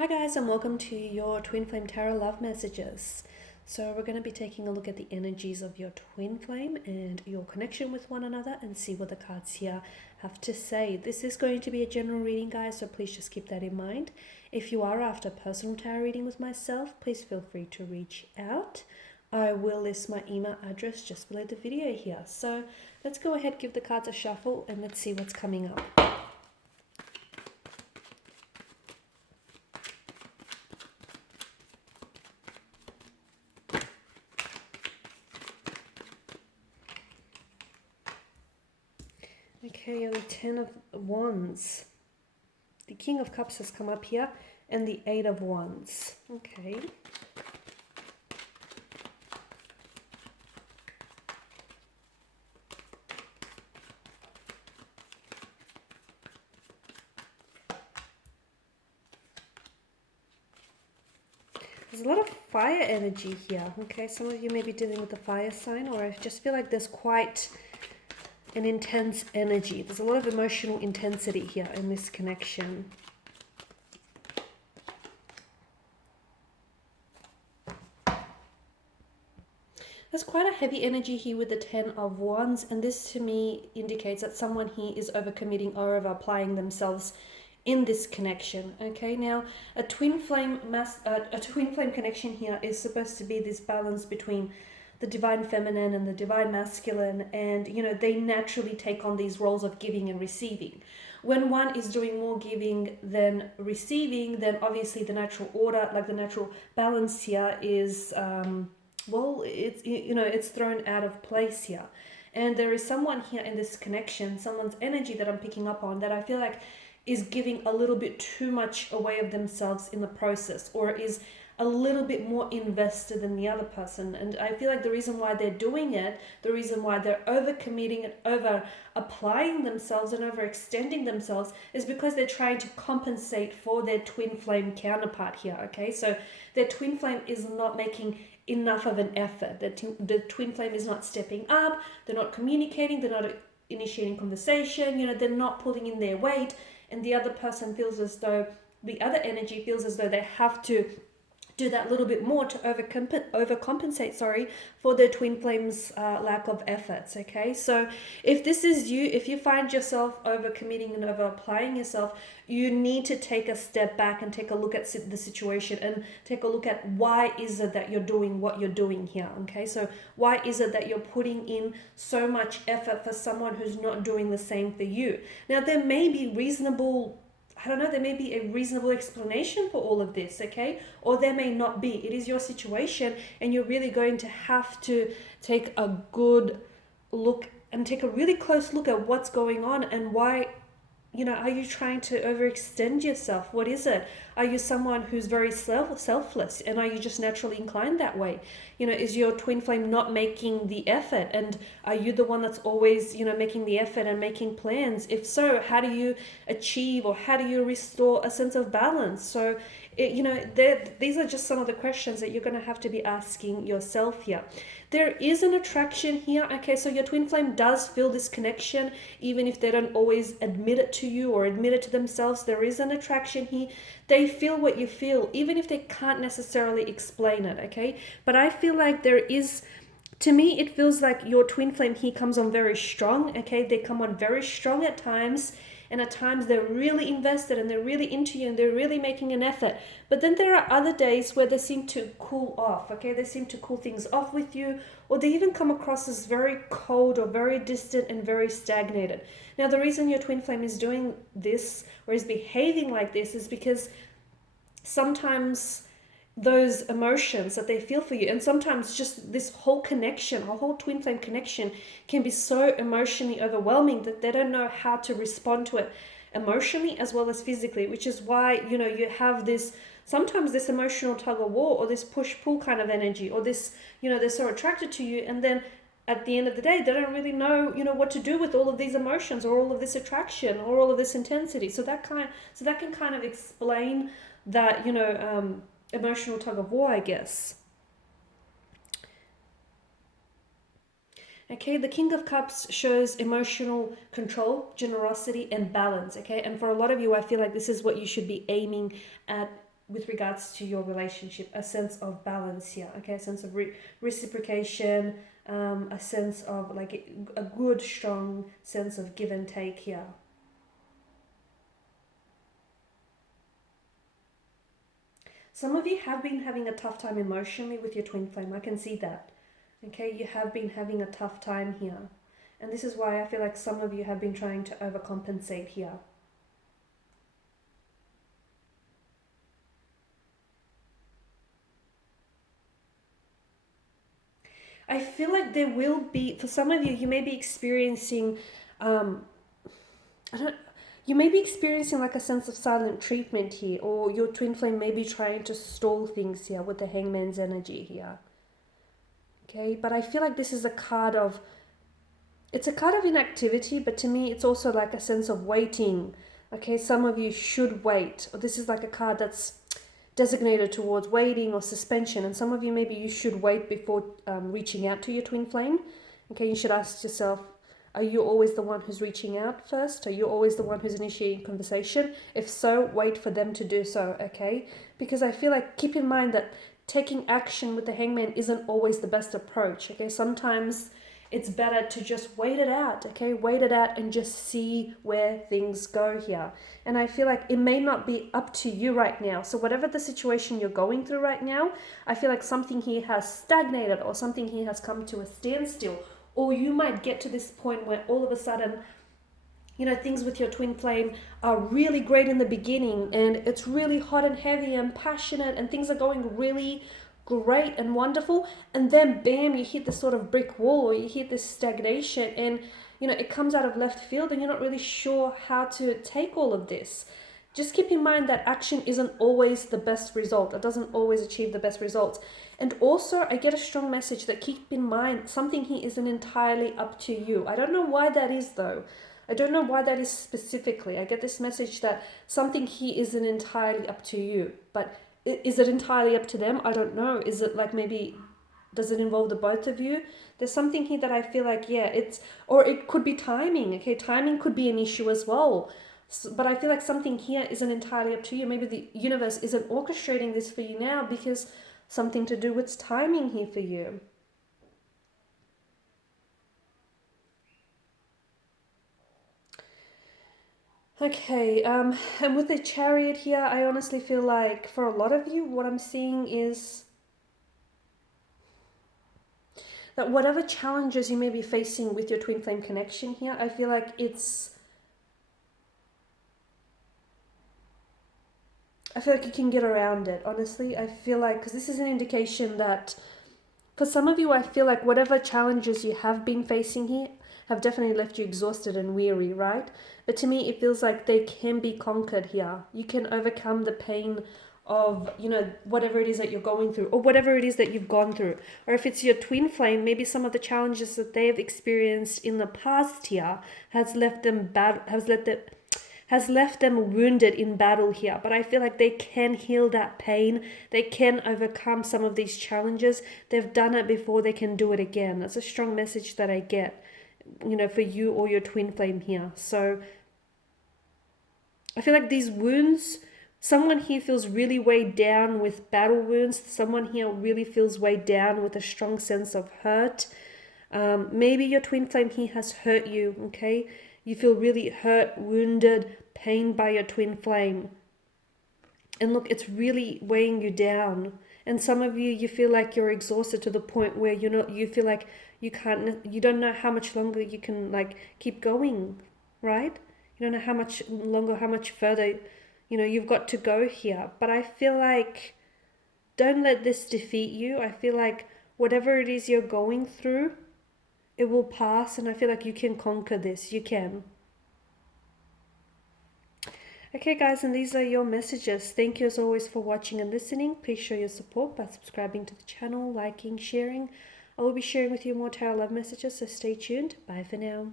Hi guys, and welcome to your Twin Flame Tarot Love Messages. So we're going to be taking a look at the energies of your twin flame and your connection with one another and see what the cards here have to say. This is going to be a general reading, guys, so please just keep that in mind. If you are after personal tarot reading with myself, please feel free to reach out. I will list my email address just below the video here. So let's go ahead, give the cards a shuffle, and let's see what's coming up. Okay, the Ten of Wands. The King of Cups has come up here, and the Eight of Wands. Okay. There's a lot of fire energy here. Okay, some of you may be dealing with the fire sign, or I just feel like there's quite an intense energy. There's a lot of emotional intensity here in this connection. There's quite a heavy energy here with the Ten of Wands, and this to me indicates that someone here is overcommitting or over applying themselves in this connection. Okay, now a twin flame connection here is supposed to be this balance between the divine feminine and the divine masculine, and they naturally take on these roles of giving and receiving. When one is doing more giving than receiving, then obviously the natural order, like the natural balance here is it's thrown out of place here. And there is someone here in this connection, someone's energy that I'm picking up on, that I feel like is giving a little bit too much away of themselves in the process, or is a little bit more invested than the other person. And I feel like the reason why they're doing it, the reason why they're overcommitting and over applying themselves and overextending themselves, is because they're trying to compensate for their twin flame counterpart here. Okay, so their twin flame is not making enough of an effort. The twin flame is not stepping up, they're not communicating, they're not initiating conversation, they're not pulling in their weight, and the other person feels as though, the other energy feels as though they have to do that little bit more to overcompensate for their twin flames lack of efforts. Okay, so if this is you, if you find yourself overcommitting and over applying yourself, you need to take a step back and take a look at the situation and take a look at why is it that you're doing what you're doing here. Okay, so why is it that you're putting in so much effort for someone who's not doing the same for you? Now there may be there may be a reasonable explanation for all of this, okay? Or there may not be. It is your situation, and you're really going to have to take a good look and take a really close look at what's going on and why. Are you trying to overextend yourself? What is it? Are you someone who's very selfless, and are you just naturally inclined that way? Is your twin flame not making the effort, and are you the one that's always, making the effort and making plans? If so, how do you achieve, or how do you restore a sense of balance? So, these are just some of the questions that you're going to have to be asking yourself here. There is an attraction here. Okay, so your twin flame does feel this connection, even if they don't always admit it to you or admit it to themselves. There is an attraction here. They feel what you feel, even if they can't necessarily explain it. Okay, but I feel like there is, to me, it feels like your twin flame here comes on very strong. Okay, they come on very strong at times, and at times they're really invested and they're really into you and they're really making an effort. But then there are other days where they seem to cool off. Okay, they seem to cool things off with you, or they even come across as very cold or very distant and very stagnated. Now the reason your twin flame is doing this or is behaving like this is because sometimes those emotions that they feel for you, and sometimes just this whole connection, a whole twin flame connection, can be so emotionally overwhelming that they don't know how to respond to it emotionally as well as physically, which is why you have this sometimes this emotional tug of war, or this push-pull kind of energy, or this they're so attracted to you, and then at the end of the day they don't really know what to do with all of these emotions or all of this attraction or all of this intensity. So that can kind of explain that emotional tug of war, I guess. Okay, the King of Cups shows emotional control, generosity, and balance. Okay, and for a lot of you, I feel like this is what you should be aiming at with regards to your relationship, a sense of balance here, okay, a sense of reciprocation, a sense of like a good strong sense of give and take here. Some of you have been having a tough time emotionally with your twin flame. I can see that. Okay, you have been having a tough time here. And this is why I feel like some of you have been trying to overcompensate here. I feel like there will be, for some of you, you may be experiencing, you may be experiencing like a sense of silent treatment here, or your twin flame may be trying to stall things here with the Hangman's energy here. Okay, but I feel like this is a card of, it's a card of inactivity, but to me it's also like a sense of waiting. Okay, some of you should wait, or this is like a card that's designated towards waiting or suspension, and some of you maybe you should wait before reaching out to your twin flame. Okay, you should ask yourself, are you always the one who's reaching out first? Are you always the one who's initiating conversation? If so, wait for them to do so, okay? Because I feel like, keep in mind that taking action with the Hangman isn't always the best approach, okay? Sometimes it's better to just wait it out, okay? Wait it out and just see where things go here. And I feel like it may not be up to you right now. So whatever the situation you're going through right now, I feel like something here has stagnated, or something here has come to a standstill. Or you might get to this point where all of a sudden, you know, things with your twin flame are really great in the beginning, and it's really hot and heavy and passionate, and things are going really great and wonderful, and then bam, you hit this sort of brick wall, or you hit this stagnation, and you know, it comes out of left field and you're not really sure how to take all of this. Just keep in mind that action isn't always the best result. It doesn't always achieve the best results. And also, I get a strong message that keep in mind something here isn't entirely up to you. I don't know why that is though. I don't know why that is specifically. I get this message that something here isn't entirely up to you. But is it entirely up to them? I don't know. Is it like maybe, does it involve the both of you? There's something here that I feel like, yeah, it's, or it could be timing. Okay, timing could be an issue as well. So, but I feel like something here isn't entirely up to you. Maybe the universe isn't orchestrating this for you now because something to do with timing here for you. Okay, and with the Chariot here, I honestly feel like for a lot of you, what I'm seeing is that whatever challenges you may be facing with your twin flame connection here, I feel like I feel like you can get around it, honestly. I feel like, because this is an indication that for some of you, I feel like whatever challenges you have been facing here have definitely left you exhausted and weary, right? But to me, it feels like they can be conquered here. You can overcome the pain of, you know, whatever it is that you're going through, or whatever it is that you've gone through. Or if it's your twin flame, maybe some of the challenges that they've experienced in the past here has left them has left them wounded in battle here. But I feel like they can heal that pain. They can overcome some of these challenges. They've done it before, they can do it again. That's a strong message that I get, you know, for you or your twin flame here. So I feel like these wounds, someone here feels really weighed down with battle wounds. Someone here really feels weighed down with a strong sense of hurt. Maybe your twin flame here has hurt you, okay? You feel really hurt, wounded, pained by your twin flame. And look, it's really weighing you down. And some of you, you feel like you're exhausted to the point where you feel like you don't know how much longer you can like keep going, right? You don't know how much longer, how much further, you know, you've got to go here. But I feel like, don't let this defeat you. I feel like whatever it is you're going through, it will pass, and I feel like you can conquer this. You can. Okay guys, and these are your messages. Thank you as always for watching and listening. Please show your support by subscribing to the channel, liking, sharing. I will be sharing with you more tarot love messages, so stay tuned. Bye for now.